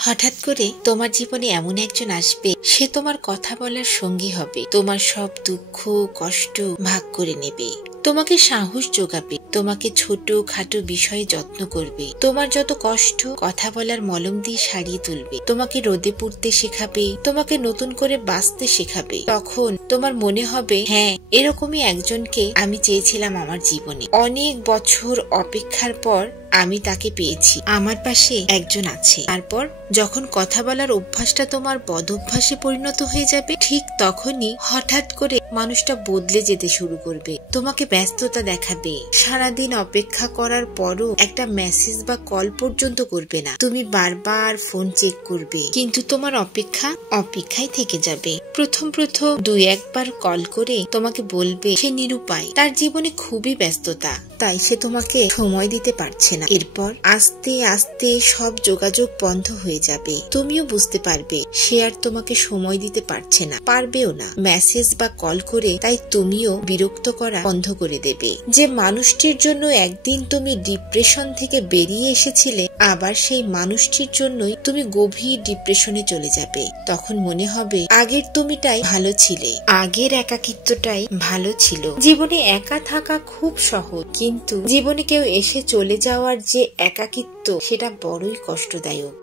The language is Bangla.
হঠাৎ করে তোমার জীবনে এমন একজন আসবে, সে তোমার কথা বলার সঙ্গী হবে, তোমার সব দুঃখ কষ্ট ভাগ করে নেবে, তোমাকে সাহস যোগাবে, তোমাকে ছোট খাটো বিষয়ে যত্ন করবে, তোমার যত কষ্ট কথা বলার মলম দিয়ে সারিয়ে তুলবে, তোমাকে রোদে পুড়তে শেখাবে, তোমাকে নতুন করে বাঁচতে শেখাবে। তখন তোমার মনে হবে, হ্যাঁ, এরকমই একজনকে আমি চেয়েছিলাম আমার জীবনে। অনেক বছর অপেক্ষার পর আমি তাকে পেয়েছি, আমার পাশে একজন আছে। তারপর যখন কথা বলার অভ্যাসটা তোমার বদঅভ্যাসে পরিণত হয়ে যাবে, ঠিক তখনই হঠাৎ করে মানুষটা বদলে যেতে শুরু করবে, তোমাকে ব্যস্ততা দেখাবে, সারাদিন অপেক্ষা করার পরও একটা মেসেজ বা কল পর্যন্ত করবে না, তুমি বারবার ফোন চেক করবে, কিন্তু তোমার অপেক্ষা অপেক্ষায় থেকে যাবে। প্রথম দুই একবার কল করে তোমাকে বলবে সে নিরুপায়, তার জীবনে খুবই ব্যস্ততা, তাই সে তোমাকে সময় দিতে পারছে না। এরপর আস্তে আস্তে সব যোগাযোগ বন্ধ হয়ে যাবে, তুমিও বুঝতে পারবে সে আর তোমাকে সময় দিতে পারছে না, পারবেও না মেসেজ বা কল করে। তাই তুমিও বিরক্ত করা বন্ধ করে দেবে। যে মানুষটির জন্য একদিন তুমি ডিপ্রেশন থেকে বেরিয়ে এসেছিলে, আবার সেই মানুষটির জন্যই তুমি গভীর ডিপ্রেশনে চলে যাবে। তখন মনে হবে আগের তুমিটাই ভালো ছিলে, আগের একাকিত্বটাই ভালো ছিল। জীবনে একা থাকা খুব সহজ, কিন্তু জীবনে কেউ এসে চলে যাওয়ার যে একাকিত্ব, সেটা বড়ই কষ্টদায়ক।